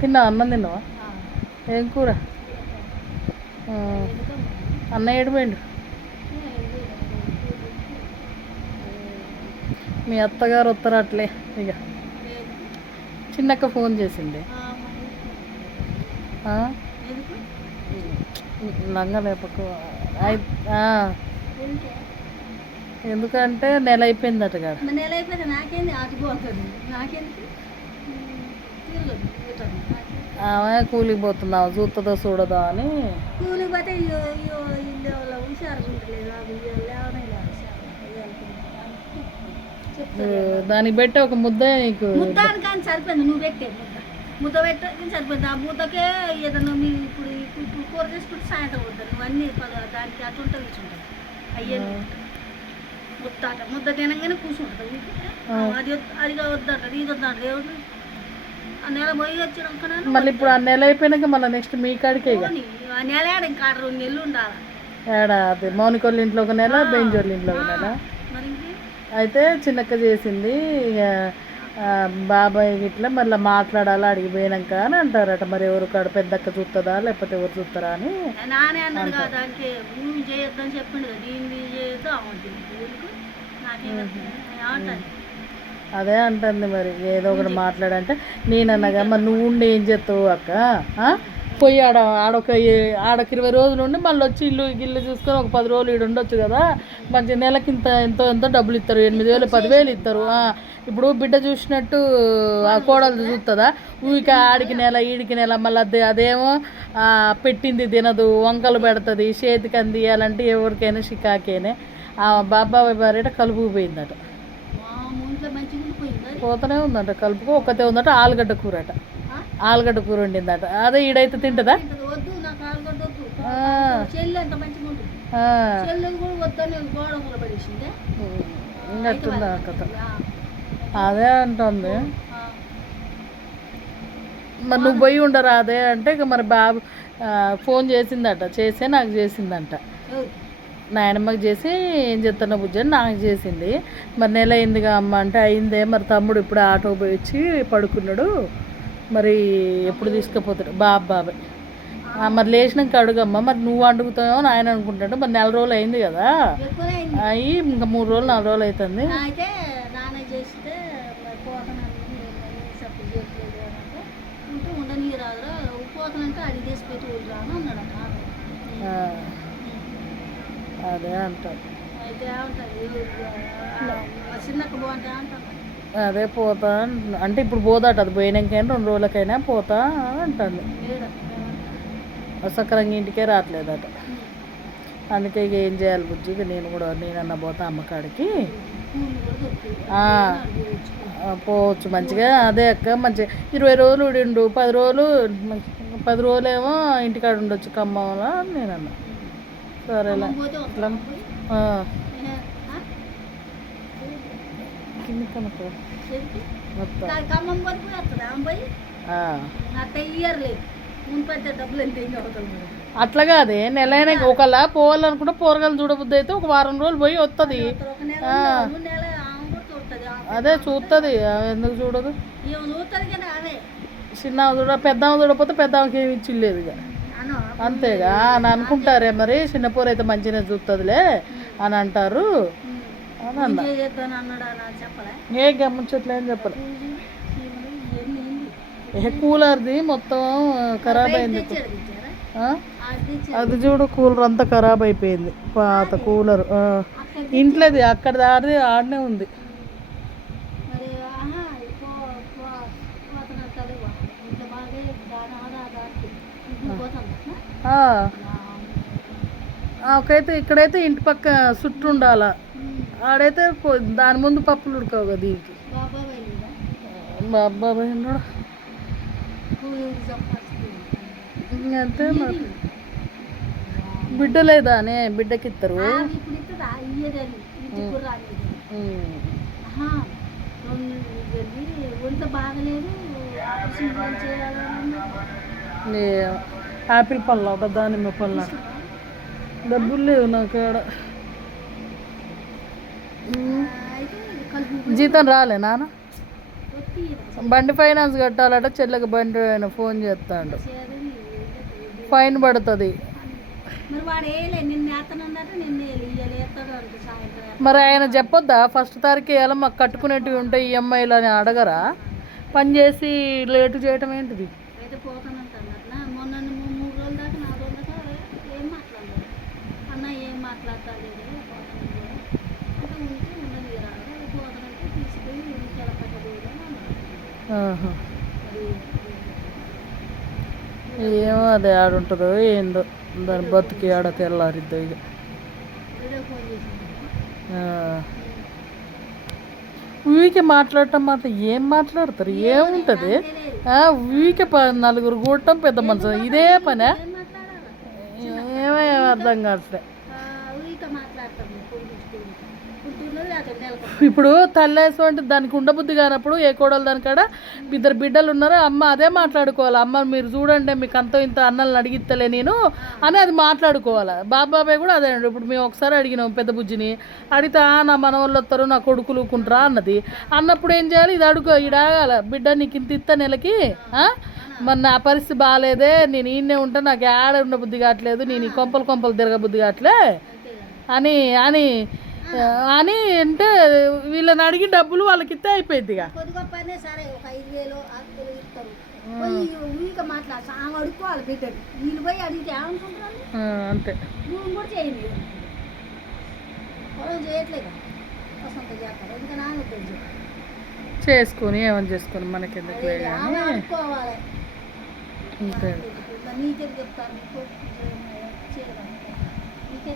తిన్నావా? అన్నం తిన్నావా? ఏం కూర? అన్నయ్య ఏడిపోయిండు? మీ అత్తగారు వస్తారు అట్లే. ఇక చిన్నక్క ఫోన్ చేసింది. లంగా లేపకు. ఎందుకంటే నెల అయిపోయిందట కదా. నెల అయిపోయింది. నాకేంది ఆటిపోతుంది. నాకెందుకు ఆమె కూలికి పోతున్నావు, చూస్తుందో చూడదో అని. కూలికి పోతే ఇల్లు హుషారు దానికి పెట్టే ఒక ముద్ద నీకు ముద్దాని కానీ సరిపోయింది. నువ్వు పెట్టే ముద్ద పెట్టే సరిపోయింది. ఆ ముద్దకే ఏదన్నా మీ ఇప్పుడు ఇప్పుడు కూర చేసుకుంటే సాయంత్రం వద్దాను. నువ్వు అన్నీ దానికి అటు ఉంటుంది ఇటు ఉంటుంది. అయ్యని ముద్ద తినగానే కూర్చుంటుంది. అది అదిగా వద్దంటాడు, ఇది వద్దంటాడు. దేవుడు ఆ నెల పోయి వచ్చినాక మళ్ళీ ఇప్పుడు ఆ నెల అయిపోయినాక మళ్ళీ నెక్స్ట్ మీ కాడికే. ఆ నెల ఏడ ఇంకా 2 నెలలు ఉండాలి. ఏడా అది మౌనికోళ్ళ ఇంట్లో ఒక నెల, బెంజోళ్ళ ఇంట్లో ఒక నెల. అయితే చిన్నక్క చేసింది. ఇక బాబాయ్ ఇట్లా మళ్ళీ మాట్లాడాలి అడిగిపోయినాక అని అంటారట. మరి ఎవరు కాడ పెద్దక్క చూస్తుందా లేకపోతే ఎవరు చూస్తారా అని. నానే అన్నాడు కదా, దానికి నువ్వు చేయొద్దని చెప్పిండు కదా, దీన్ని చేయొద్దు అదే అంటుంది. మరి ఏదో ఒకటి మాట్లాడంటే నేనన్నగా మరి నువ్వు ఉండి ఏం చేస్తావు అక్క, పోయి ఆడొక 20 రోజులు ఉండి మళ్ళీ వచ్చి ఇల్లు చూసుకొని ఒక 10 రోజులు ఈడు ఉండొచ్చు కదా. మంచి నెలకి ఎంతో డబ్బులు ఇస్తారు, 8,000 10,000 ఇస్తారు. ఇప్పుడు బిడ్డ చూసినట్టు ఆ కోడలు చూస్తుందా? ఊరికి ఆడికి నెల ఈడికి నెల మళ్ళీ అదేమో పెట్టింది తినదు, వంకలు పెడుతుంది, చేతికి అందియాలంటే ఎవరికైనా షికాకేనే. ఆ బాబాయ్ భార్యట కలుపుకుపోయిందట. పోతూనే ఉందంట కలుపుకు. ఒక్కతే ఉందట. ఆలుగడ్డ కూర అట. ఆలుగడ్డ కూర వండిందట. అదే ఈడైతే తింటుందా? ఇంకట్టుందా కథ. అదే అంటుంది. మరి నువ్వు పోయి ఉండరా అదే అంటే ఇక మరి బాబు ఫోన్ చేసిందట. చేసే నాకు చేసిందంట. నాయనమ్మకి చేసి ఏం చెప్తానో బుజ్జి అని నాకు చేసింది. మరి నెల అయిందిగా అమ్మ అంటే అయిందే. మరి తమ్ముడు ఇప్పుడు ఆటో పోయి వచ్చి పడుకున్నాడు, మరి ఎప్పుడు తీసుకుపోతాడు బాబాయ్. మరి లేచినాక అడుగమ్మా, మరి నువ్వు అడుగుతావో అని ఆయన అనుకుంటాడు. మరి 4 రోజులు అయింది కదా, అయ్యి ఇంకా 3 రోజులు 4 రోజులు అవుతుంది. అదే అంటారు. అదే పోతా అంటే ఇప్పుడు పోదాట. అది పోయినాకైనా 2 రోజులకైనా పోతా అంటుంది. సక్రంగా ఇంటికే రావట్లేదట. అందుకే ఇక ఏం చేయాలి బుజ్జి, ఇక నేనన్నా పోతా అమ్మకాడికి. పోవచ్చు మంచిగా. అదే అక్క మంచిగా 20 రోజులు ఉండు, 10 రోజులేమో ఇంటికాడ ఉండొచ్చు ఖమ్మంలో అని నేనన్నా. సరేలా ఇట్లా అట్లా కాదే. నెల అయినా ఒకలా పోవాలనుకుంటే పోరగాలు చూడబుద్ది అయితే ఒక వారం రోజులు పోయి వస్తుంది. అదే చూస్తుంది, ఎందుకు చూడదు? చిన్న చూడ పెద్ద చూడకపోతే పెద్దకి ఏమి ఇచ్చిలేదు ఇక అంతేగా అని అనుకుంటారే. మరి చిన్నపోరు అయితే మంచిగా చూస్తుందిలే అని అంటారు అని అన్నా. ఏ గమనించట్లే అని చెప్పలే. కూలర్ది మొత్తం ఖరాబ్ అయింది. అది చూడు కూలర్ అంతా ఖరాబ్ అయిపోయింది. పాత కూలర్ ఇంట్లోది. అక్కడ దారిది ఆడనే ఉంది. ఒకైతే ఇక్కడైతే ఇంటి పక్క చుట్టూ ఉండాల. ఆడైతే దాని ముందు పప్పులు ఉడకవు కదా. దీనికి బాబాయ్ అంతే. మరి బిడ్డ లేదా అనే బిడ్డకి ఇస్తారు. యాపిల్ పళ్ళ దానిమ్మ పళ్ళ డబ్బులు లేవు నాకు. ఆడ జీతం రాలే నాన్న. బండి ఫైనాన్స్ కట్టాలట, చెల్లెకి బండి ఆయన ఫోన్ చేస్తాడు, ఫైన్ పడుతుంది. మరి వాడు వేయలే, నిన్న వేస్తానన్నట్టు నిన్న ఇయ్యాలి, వేస్తాడు అంట సాయంత్రం. మరి ఆయన చెప్పొద్దా ఫస్ట్ తారీఖు వేయాలి మాకు కట్టుకునేటివి ఉంటాయి ఈఎంఐలు అని అడగరా? పని చేసి లేటు చేయటం ఏంటిది? అయితే పోతానంటాను అట్లా. మొన్న 3 రోజుల దాకా 4 రోజుల దాకా ఏం మాట్లాడలేదు అన్న, ఏం మాట్లాడతాలేదు అంటే ఉంటే ఉండదు రాదు, పోతానంటే తీసుకుని ఇంకెలా పెట్టబోదు ఆహా. ఏమో అదే ఆడుంటుందో ఏందో, దాని బతుకి ఆడ తెల్లారిద్దో ఇక. ఫోన్ చేసింది. ఊరికే మాట్లాడటం మాత్రం ఏం మాట్లాడతారు, ఏముంటుంది? ఊరికే నలుగురు కూడటం పెద్ద మనసు, ఇదే పనే. ఏం మాట్లాడాలి? ఏమో అర్థం కావట్లే. ఊరికే మాట్లాడతాం పుట్టినది అతను నెలకు. ఇప్పుడు తల్లేసు అంటే దానికి ఉండబుద్ధి కానప్పుడు ఏ కోడలు దానికాడ 2 బిడ్డలు ఉన్నారు, అమ్మ అదే మాట్లాడుకోవాలి. అమ్మ మీరు చూడండి మీకు అంత ఇంత అన్నల్ని అడిగిత్తలే నేను అని అది మాట్లాడుకోవాలి. బాబాయ్ కూడా అదే. ఇప్పుడు మేము ఒకసారి అడిగినాం పెద్ద బుజ్జిని, అడిగితే నా మనవాళ్ళు వస్తారు నా కొడుకులు ఊకుంటారా అన్నది. అన్నప్పుడు ఏం చేయాలి? ఇది అడుగు ఇడాగాల, బిడ్డ నీకు ఇంత ఇస్తా నెలకి, మరి నా పరిస్థితి బాగాలేదే, నేను ఈయనే ఉంటా, నాకు ఏడ ఉండబుద్ధి కావట్లేదు, నేను ఈ కొంపలు తిరగబుద్ధి కావట్లే అని అని అని అంటే వీళ్ళని అడిగి డబ్బులు వాళ్ళకి ఇస్తే అయిపోయింది. ఇక కొద్దిగా పనే సరే ఒక 5,000 6,000 ఇస్తారు. ఊరిక మాట్లాడు ఆమె అడుక్కోవాలి బిడ్డని, వీళ్ళు పోయి అడిగితే ఏమనుకుంటున్నాను. అంతే. నువ్వు కూడా చేయండి, పొలం చేయట్లేదు వసంత చేస్తారు, ఎందుకని ఆమె ఉద్యోగం చేసుకొని ఏమని చేసుకొని మనకెందుకు ఆమె అడుక్కోవాలి. అంతే. నీకే చెప్తాను, నీకే